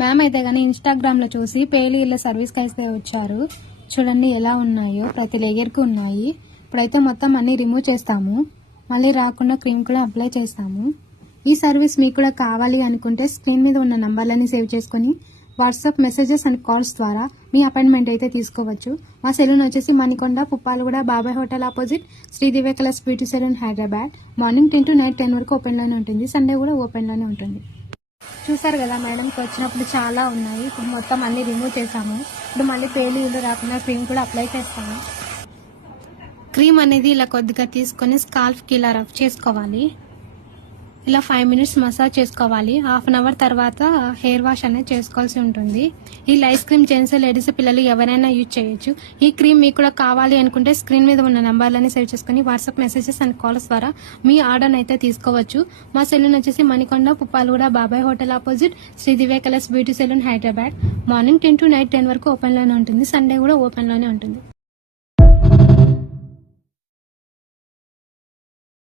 Ma'am అయితే కానీ ఇన్స్టాగ్రామ్లో చూసి పేలిళ్ళ సర్వీస్కి అయితే వచ్చారు. చూడండి ఎలా ఉన్నాయో, ప్రతి లేయర్కి ఉన్నాయి. ఇప్పుడైతే మొత్తం అన్ని రిమూవ్ చేస్తాము. మళ్ళీ రాకుండా క్రీమ్ కూడా అప్లై చేస్తాము. ఈ సర్వీస్ మీకు కూడా కావాలి అనుకుంటే స్క్రీన్ మీద ఉన్న నంబర్లని సేవ్ చేసుకొని వాట్సాప్ మెసేజెస్ అండ్ కాల్స్ ద్వారా మీ అపాయింట్మెంట్ అయితే తీసుకోవచ్చు. మా సెలూన్ వచ్చేసి Manikonda, Puppalaguda, Babai hotel opposite, Sridivya colours beauty salon, Hyderabad. Morning 10 to night 10 వరకు ఓపెన్లోనే ఉంటుంది. సండే కూడా ఓపెన్లోనే ఉంటుంది. చూసారు కదా మేడంకి వచ్చినప్పుడు చాలా ఉన్నాయి. ఇప్పుడు మొత్తం అన్ని రిమూవ్ చేసాము. ఇప్పుడు మళ్ళీ పేలు ఇల్లు రాకుండా క్రీమ్ కూడా అప్లై చేస్తాము. క్రీమ్ అనేది ఇలా కొద్దిగా తీసుకొని స్కాల్ఫ్కి ఇలా రఫ్ చేసుకోవాలి. ఇలా 5 minutes మసాజ్ చేసుకోవాలి. హాఫ్ అన్ అవర్ తర్వాత హెయిర్ వాష్ అనేది చేసుకోవాల్సి ఉంటుంది. ఈ ఐస్ క్రీమ్ జెంట్స్, లేడీస్, పిల్లలు ఎవరైనా యూజ్ చేయొచ్చు. ఈ క్రీమ్ మీకు కూడా కావాలి అనుకుంటే స్క్రీన్ మీద ఉన్న నంబర్లని సేవ్ చేసుకుని వాట్సాప్ మెసేజెస్ అండ్ కాల్స్ ద్వారా మీ ఆర్డర్ అయితే తీసుకోవచ్చు. మా సెలూన్ వచ్చేసి Manikonda, Puppalaguda, Babai hotel opposite, Sridivya colours beauty salon, Hyderabad. Morning 10 to night 10 వరకు ఓపెన్లోనే ఉంటుంది. సండే కూడా ఓపెన్లోనే ఉంటుంది.